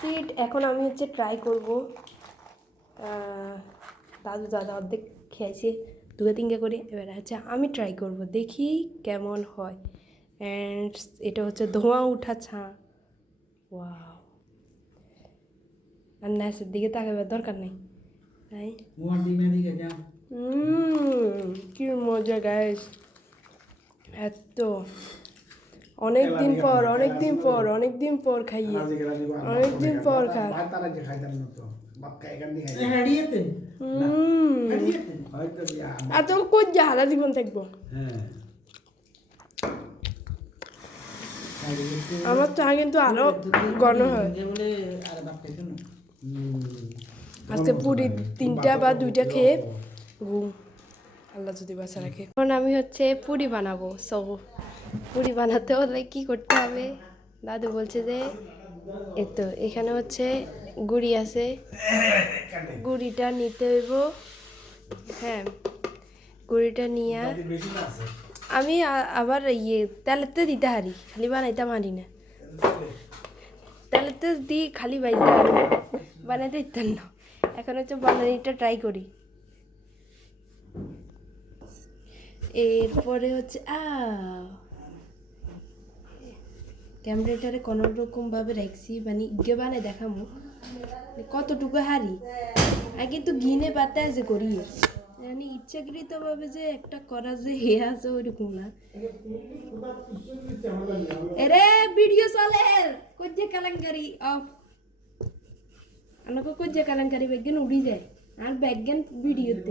Complete. এখন আমি হচ্ছে ট্রাই করবো। দাদা অর্ধেক খেয়েছে, 2-3 করে। এবার হচ্ছে আমি ট্রাই করব, দেখি কেমন হয়। অ্যান্ড এটা হচ্ছে ধোঁয়া উঠা ছা। ওয়াও! আর ন্যাসের দিকে তাকাবার দরকার নেই, তাই কি মজা গাইস! এত অনেকদিন পর খাইয়ে, অনেকদিন পর খাই। এত কোন জাহালা জীবন থাকবো। আমার চা কিন্তু আরো ঘন হয়। আজকে পুরি 3টা বা 2টা খেয়ে ঘুম, আল্লাহ যদি বাঁচা রাখে। এখন আমি হচ্ছে পুরি বানাবো। সো পুরি বানাতে হলে কি করতে হবে? দাদু বলছে যে এতো এখানে হচ্ছে গুড়ি আছে, গুড়িটা নিতে হইব। হ্যাঁ, গুড়িটা নিয়ে আমি আবার তেলেতে দিতে হারি, খালি বানাইতে পারি না। তেলেতে দিয়ে খালি বাইতে হারি, বানাইতে ইত্যান না। এখন হচ্ছে বানানিটা ট্রাই করি। এরপরে হচ্ছে ক্যামেরাটারে কোনো রকমভাবে রাখছি, মানে ইগে বানাই দেখামো কতটুকু হারি। আর কিন্তু গিনে পাতায় যে করি, মানে ইচ্ছাকৃতভাবে যে একটা করা যে হে আছে ওইরকম না। এরে ভিডিও চলে কইছে কালাঙ্কারি অফ, আমাকে কইছে কালাঙ্কারি বেগেন উড়ি যায় আর বেগেন ভিডিওতে।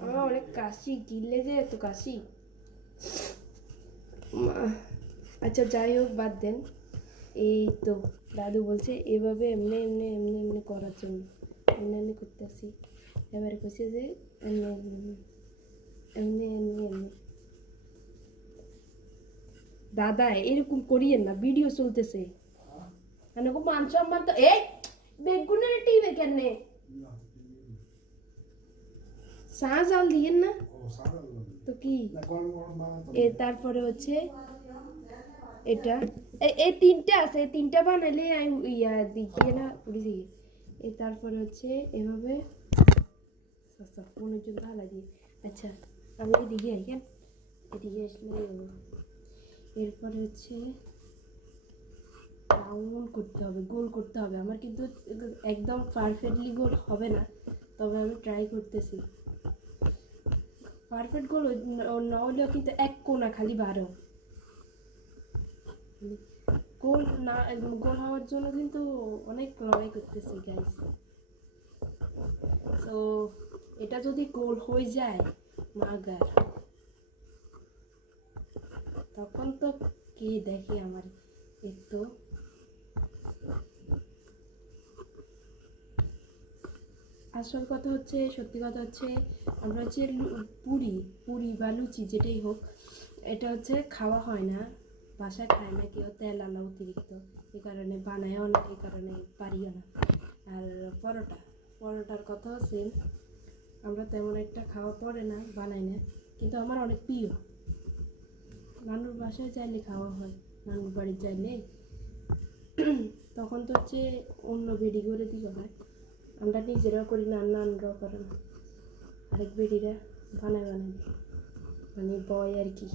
আমার অনেক কাশি, গিলে যে এত কাশি। আচ্ছা যাই হোক, বাদ দেন। এই তো দাদু বলছে এভাবে এমনি এমনি এমনি এমনি করার জন্য, এমনি এমনি করতেছি। এবারে কইছে যে এমনি এমনি এমনি এমনি এমনি। দাদা এরকম করিয়েন না, ভিডিও চলতেছে। এরকম মান সম্মান তো এই বেগুনের টিভি কেন চা জাল দিয়েন না তো কি। তারপরে হচ্ছে এটা এই 3টা আছে, এই 3টা বানাইলে আমি দেখিয়ে না উড়ি দিয়ে। তারপরে হচ্ছে এভাবে মনোযোগ ভালো দিয়ে। আচ্ছা আমি এদিকে আই কেন, এদিকে আসলে এরপরে হচ্ছে রাউন্ড করতে হবে, গোল করতে হবে। আমার কিন্তু একদম পারফেক্টলি গোল হবে না, তবে আমি ট্রাই করতেছি। পারফেক্ট গোল না হলেও কিন্তু এক কোণা খালি 12 গোল না, গোল হওয়ার জন্য কিন্তু অনেক লড়াই করতেছি গাইস। তো এটা যদি গোল হয়ে যায় মাগার, তখন তো কে দেখে আমার। তো আসল কথা হচ্ছে, সত্যি কথা হচ্ছে, আমরা হচ্ছে পুরি পুরি বা লুচি যেটাই হোক, এটা হচ্ছে খাওয়া হয় না, বাসায় খায় না কেউ, তেল আলা অতিরিক্ত, এই কারণে বানায়ও না, এই কারণে পারিও না। আর পরোটার কথাও সেম, আমরা তেমন একটা খাওয়া পড়ে না, বানাই না, কিন্তু আমার অনেক প্রিয়। নানুর বাসায় চাইলে খাওয়া হয়, নানুর বাড়ি চাইলে তখন তো হচ্ছে অন্য বেডি করে দিতে হয়, আমরা নিজেরাও করি না, নানরাও করে না, আরেক বেডিরা বানায় মানে বয় আর কি,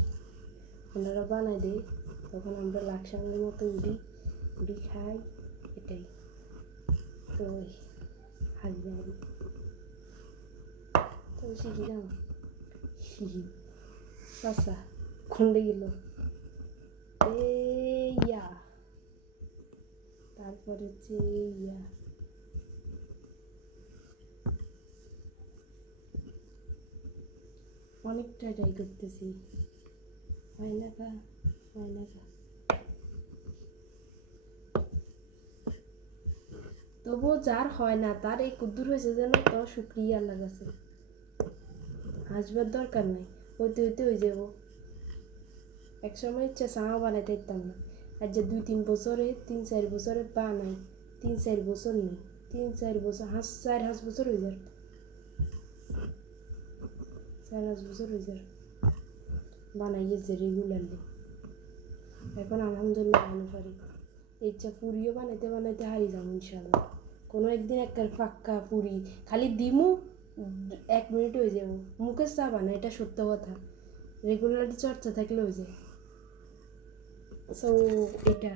ওনারা বানায় দেয়, তখন আমরা লাকসামের মতো উড়ি খাই, এটাই তো। হাজি তো শিখিলাম চাষা খুন্ডে গেল ইয়া, তারপর হচ্ছে ইয়া অনেকটা ট্রাই করতেছি, হয় না কা। তবুও যার হয় না তার এই কুদ্দুর হয়েছে যেন, তো শুক্রিয়া আল্লাহ কাছে, হাসবার দরকার নেই, হইতে হয়ে যাব। একসময় ইচ্ছা চাও বানাইতে ইতাম না, আর যে 2-3 বছরে 3-4 বছরে বানাই, 3-4 বছর নেই, 3-4 বছর 4-5 বছর হয়ে যায়, 4-5 বছর হয়েছে বানাইয়েছে রেগুলারলি। এখন আলহামদুলিল্লাহ বানাতে পারি। ইচ্ছা পুরিও বানাইতে বানাইতে হারিয়ে যাবো ইনশাল্লাহ। কোনো একদিন একটা পাক্কা পুরি খালি দিমু 1 মিনিট হয়ে যাবো। মুখে চাবা না, এটা সত্য কথা। রেগুলারলি চর্চা থাকলে হয়ে যায়। সো এটা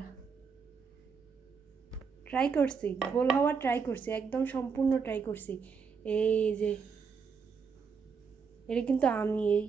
ট্রাই করছি, গোল হওয়ার ট্রাই করছি, একদম সম্পূর্ণ ট্রাই করছি। এই যে এটা কিন্তু আমি এই